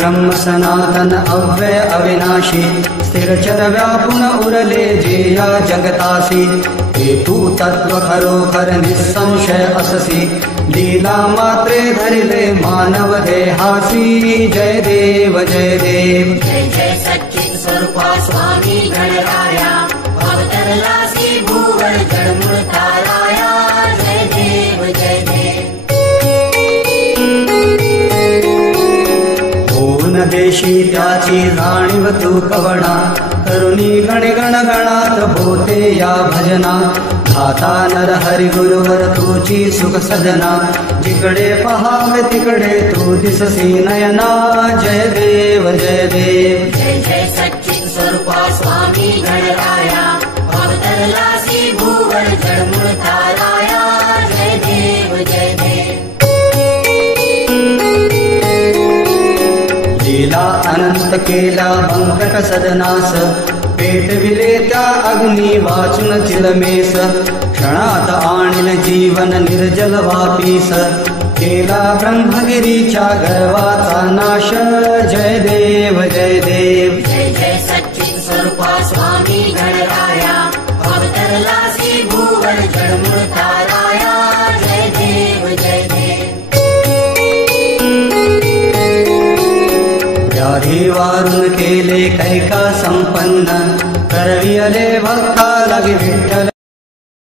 ब्रह्म सनातन अव्यय अविनाशी स्थिरचर व्यापुन उरले जे या जगतासी हेतु तत्व खरोखर निसंशय अससी लीला मात्रे धरिले मानव देहासी जय देव जय देव जय जय सच्चित स्वरूपा स्वामी गणराया अवतरलासी भूवर जडमूळ ताराया जय देव जय देव होऊन देशी त्याची जाणीव तू कवणा करुणी गणगण गणात होते या भजना धाता नर हरि गुरुवर तुझी सुख सजना जिकडे पहावे तिकडे तू दिससी नयना जय देव जय देव जय जय सच्चित स्वरूपा स्वामी गणराया अवतरलासी भूवर जडमूळ ताराया जय देव जय देव लीला अनंत केला बंकट सदनास पेटविले त्या अग्नी वाचून चिलमेस क्षणात आणील जीवन निर्जल वापीस केला ब्रह्मगिरीच्या गर्वाचा नाश जय देव जय देव जय जय सच्चित स्वरूपा स्वामी गणराया अवतरलासी भूवर जडमूळ ताराया जय देव जय देव व्याधी वारून केले कैका संपन्न करविले भक्ता लगे विठ्ठल